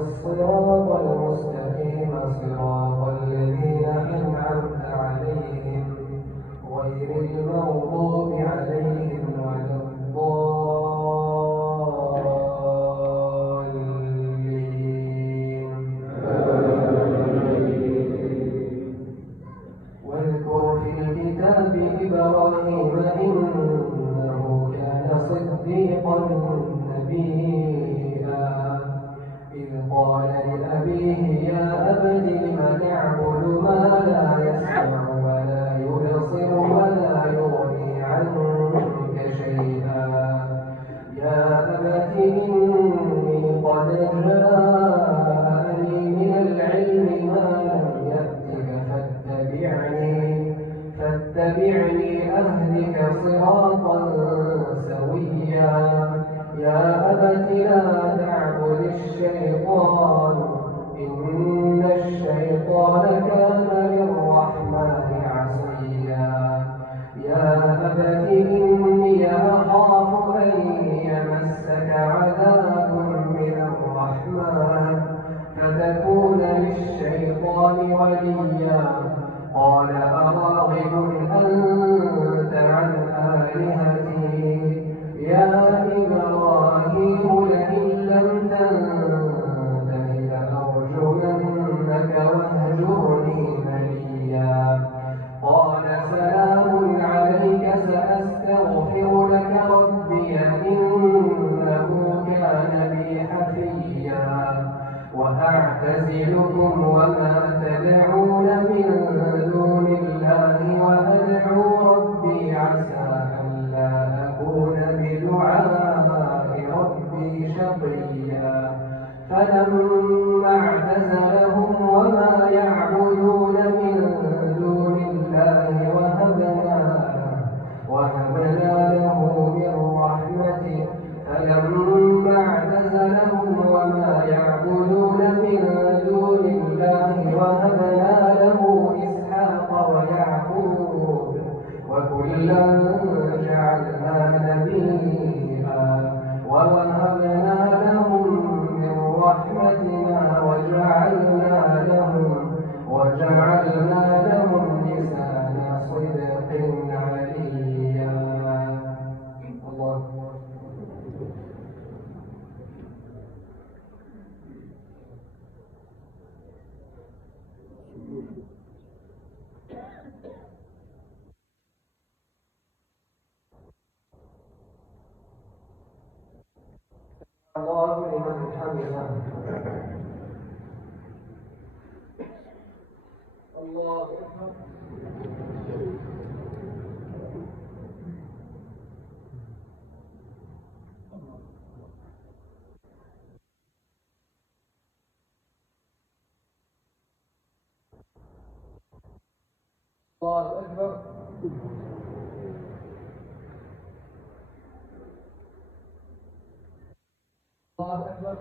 الصراط المستقيم صراط الذين أنعمت عليهم غير المغضوب عليهم ولا الضالين. واذكر في الكتاب إبراهيم إنه كان صديقا نبيا إذ قال لأبيه يا أبت لم تعبد ما لا يسمع ولا يبصر ولا يغني عنك شيئا يا أبت إني قد جاءني من العلم ما لم يأتك فاتبعني أهدك صراطا سويا يا أبت لا تعبد الشيطان إن الشيطان كان للرحمن عصيا يا أبت إني أخاف أن يمسك عذاب من الرحمن فتكون للشيطان وليا قال أراغب أنت عن آلهتي يا إبراهيم لئن لم تنته لأرجمنك واهجرني مليا قال سلام عليك سأستغفر لك ربي إنه كان بي حفيا وأعتزلكم وما تدعون من دون الله وأدعو ربي عسى ألا أكون بدعاء ربي شقيا فلما اعتزلهم وما يعبدون من دون الله وهبنا له من رحمته فلما اعتزلهم وما يعبدون من دون الله وهبنا له إسحاق ويعقوب وكلا جعلنا نبيا ووهبنا لهم من رحمتنا وجعلنا لهم لسان صدق عليا. الله الله لمن حمده. الله أكبر. الله أكبر. الله أكبر.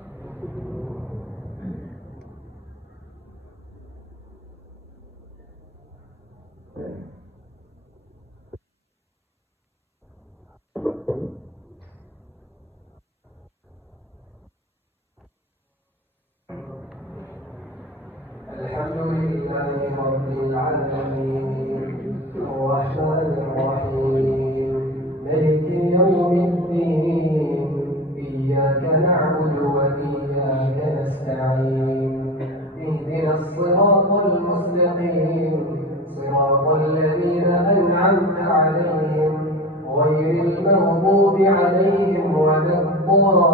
الحمد لله رب العالمين الرحمن الرحيم مالك يوم الدين إياك نعبد وإياك نستعين اهدنا الصراط المستقيم صراط الذين أنعمت عليهم غير المغضوب عليهم ولا الضالين.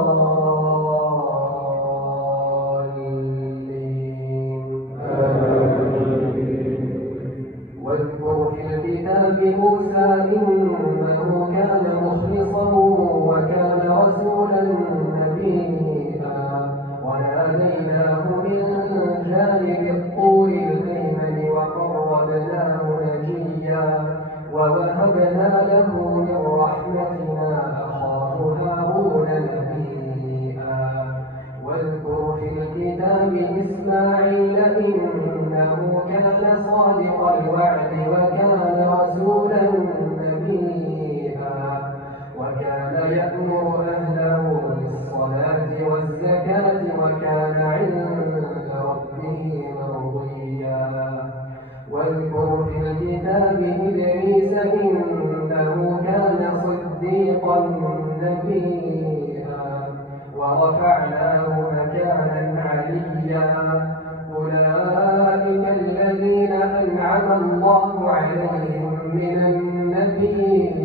واذكر في الكتاب موسى إنه كان مخلصا وكان رسولا نبيا وناديناه من جانب الطور الأيمن وقربناه نجيا ووهبنا له من رحمتنا أخاه هارون نبيا واذكر في الكتاب إسماعيل إنه كان صادق الوعد وكان رسولا نبيا وكان يأمر أهله بالصلاة والزكاة وكان عند عليهم من النبيين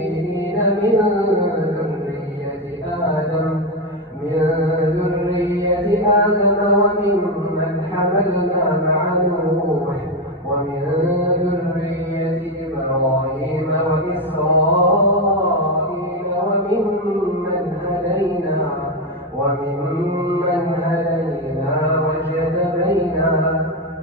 من ذرية آدم وممن حملنا مع نوح ومن ذرية إبراهيم وإسرائيل وممن هدينا واجتبينا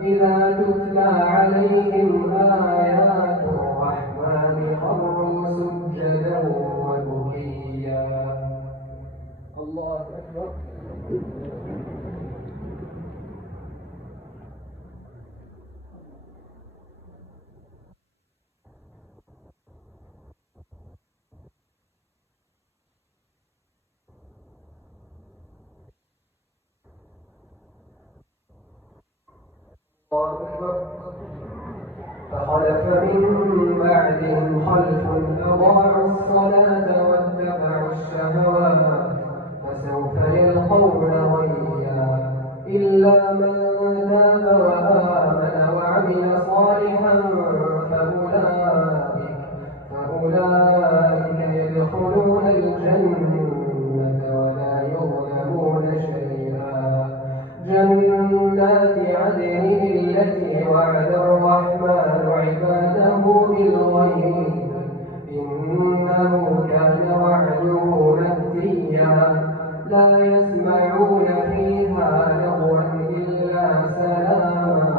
إذا تتلى عليهم آيات الرحمن خروا سجدا وبكيا. الله أكبر. فخلف من بعدهم خلف أضاعوا الصلاة واتبعوا الشهوات فسوف يلقون غيا إلا من تاب وآمن وعمل صالحا فأولئك يدخلون الجنة ولا يظلمون شيئا. جنات عدن التي وعد الرحمن عباده بالغيب إنه كان وعده مأتيا. لا يسمعون فيها لغوا إلا سلاما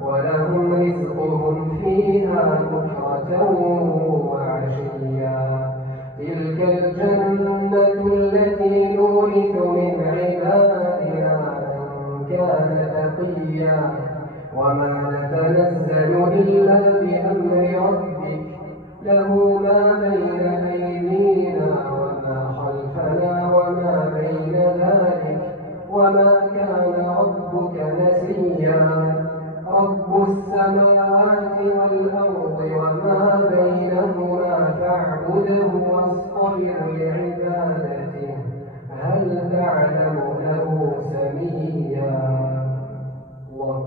ولهم رزقهم فيها بكرة وعشيا. تلك الجنة التي نورث من عبادنا كان تقيا. وما نتنزل إلا بأمر ربك له ما بين أيدينا وما خلفنا وما بين ذلك وما كان ربك نسيا. رب السماوات والأرض وما بينهما فاعبده واصطبر لعبادته هل تعلم له سميا. الله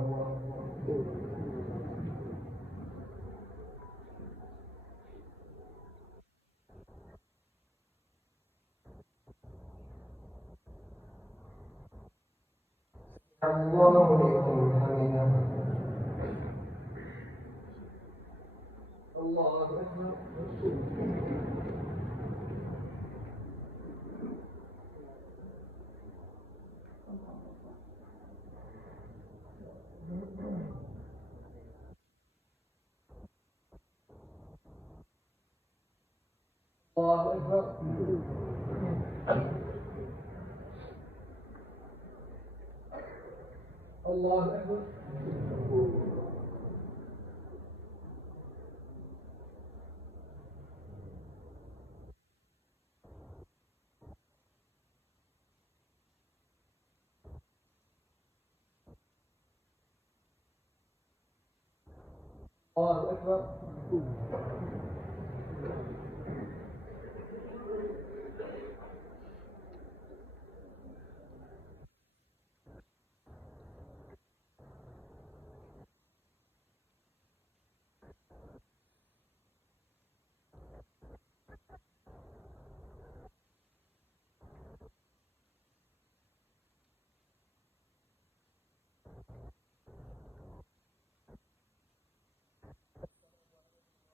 الله لمن حمده. الله أكبر. الله أكبر. الله أكبر. الله أكبر.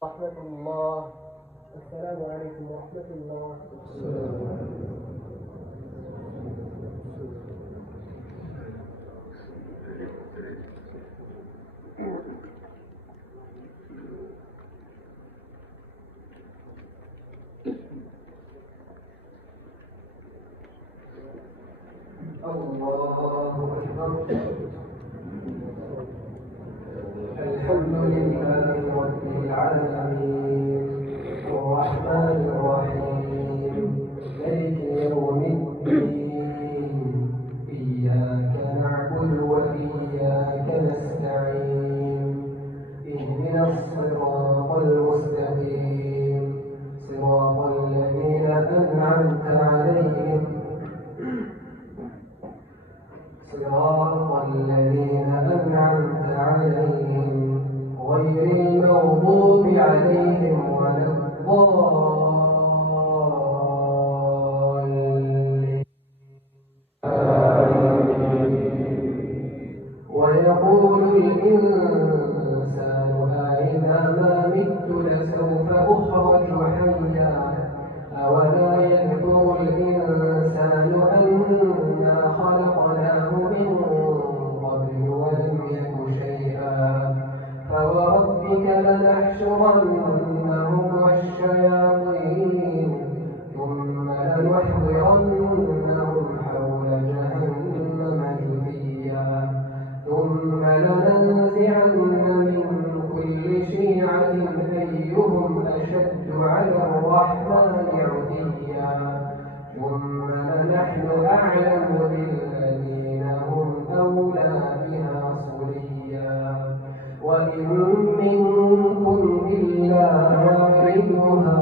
رحمة الله. السلام عليكم ورحمة الله. الله أكبر. الحمد لله رب العالمين الرحمن الرحيم مالك يوم الدين إياك نعبد وإياك نستعين اهدنا الصراط المستقيم صراط الذين أنعمت عليهم غير المغضوب عليهم ولا الضالين. ويقول الإنسان أإذا ما مت لسوف أخرج حيا أولا يذكر الإنسان أنا خلقناه من قبل ولم يك شيئا فوربك لنحشرنهم والشياطين ثم لنحضرنهم حول جهنم جثيا ثم لننزعن من كل شيعة أيهم أشد على الرحمن عتيا ثم لنحن أعلم بالذين هم أولى بها صليا وإن منكم إلا واردها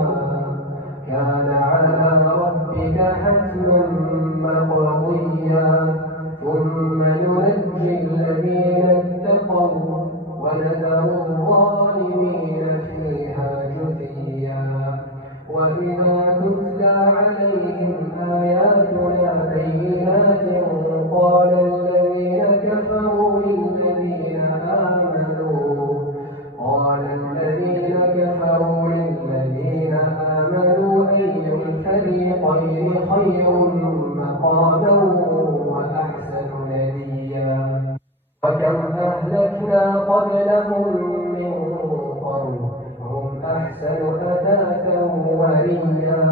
كان على ربك حتما مقضيا ثم ننجي الذين اتقوا ونذر الظالمين فيها جثيا وإذا تتلى عليهم آياتنا بينات قال الذين كفروا للذين آمنوا أي الفريقين خير مقاما وأحسن نديا وكم أهلكنا قبلهم من قرن هم أحسن أثاثا وريا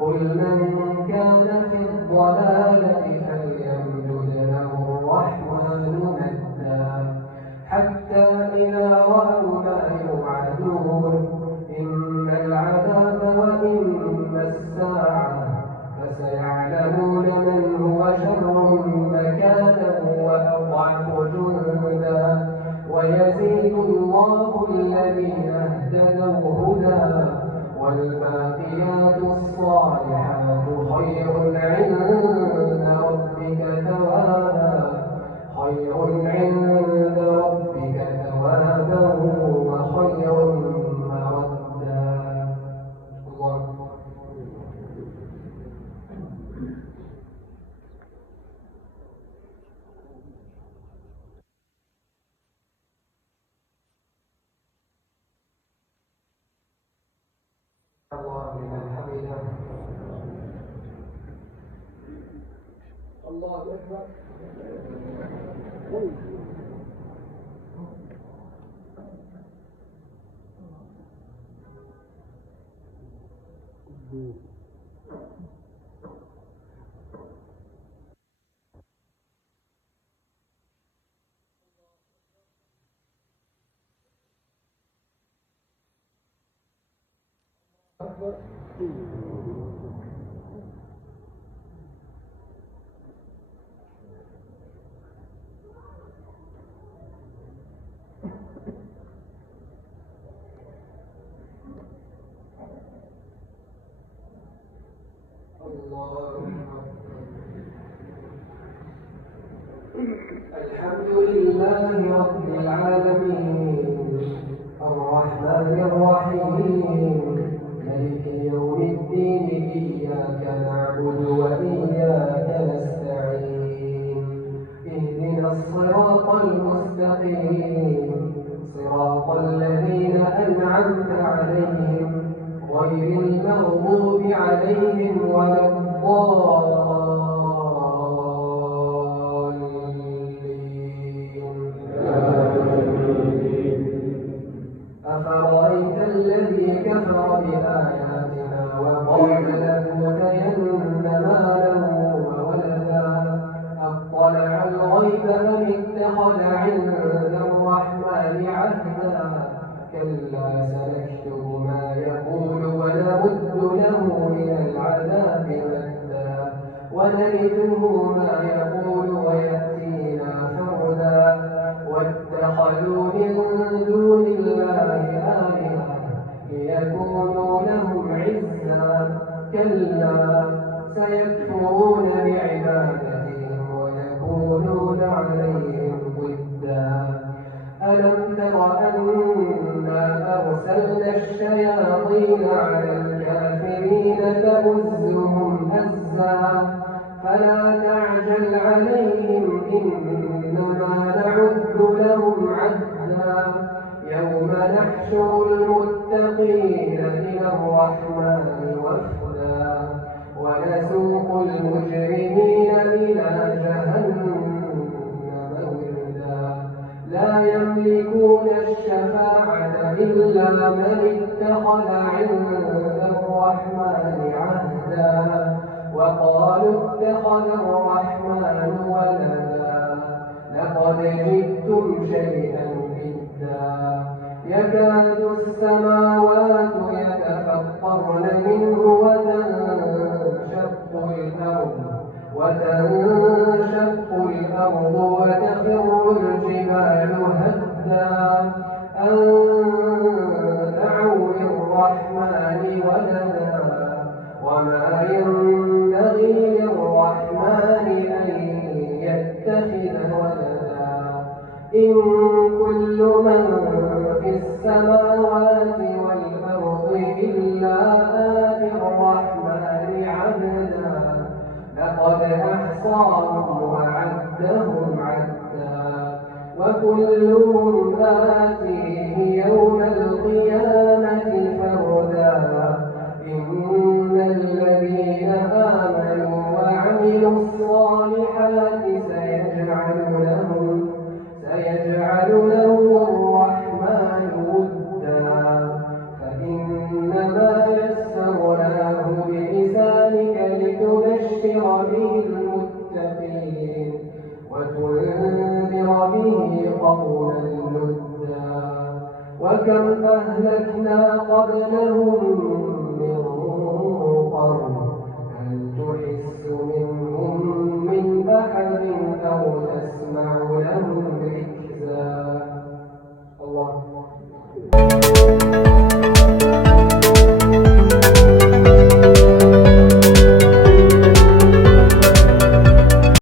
قل من كان في الضلالة فليمدد له الرحمن مدا حتى إذا رأوا ما يوعدون إما العذاب وإما الساعة فسيعلمون من هو شر مكانا وأضعف جندا ويزيد الله الذين اهتدوا هدى والباقيات الصالحات خير عند ربك ثوابا وخير مردا. الله لمن حمده. الله أكبر. الحمد لله رب العالمين الرحمن الرحيم مالك يوم الدين إياك نعبد وإياك نستعين اهدنا الصراط المستقيم صراط الذين أنعمت عليهم غير المغضوب عليهم ولا الضالين. أفرأيت الذي كفر بآياتنا وقال لأوتين مالا وولدا أطلع الغيب أم اتخذ عند الرحمن عهدا كلا سنكتب ما يقول ونمد له من العذاب مدا ونرثه ما يقول ويأتينا فردا واتخذوا من دون الله آلهة ليكونوا لهم عزا كلا سيكفرون بعبادتهم ويكونون عليهم ضدا ألم تر أن ونحشر المتقين إلى الرحمن وفدا ونسوق المجرمين إلى جهنم وردا لا يملكون الشفاعة إلا من اتخذ عند الرحمن عهدا وقالوا اتخذ الرحمن ولدا لقد جئتم شيئا إدا يكاد السماوات يتفطرن منه وتنشق الأرض وتخر الجبال هدا أن دعوا للرحمن ولدا وما ينبغي للرحمن أن يتخذ ولدا إن كل من في السماوات والأرض إلا آتي الرحمن عبدا لقد أحصاهم وعدهم عدا وكلهم آتيه يوم القيامة فردا إن الذين آمنوا وعملوا الصالحات سيجعل لهم الرحمن ودا فإنما يسرناه بلسانك لتبشر به المتقين وتنذر به قوما لدا وكم أهلكنا قبلهم من قرن هل تحس منهم من أحد أو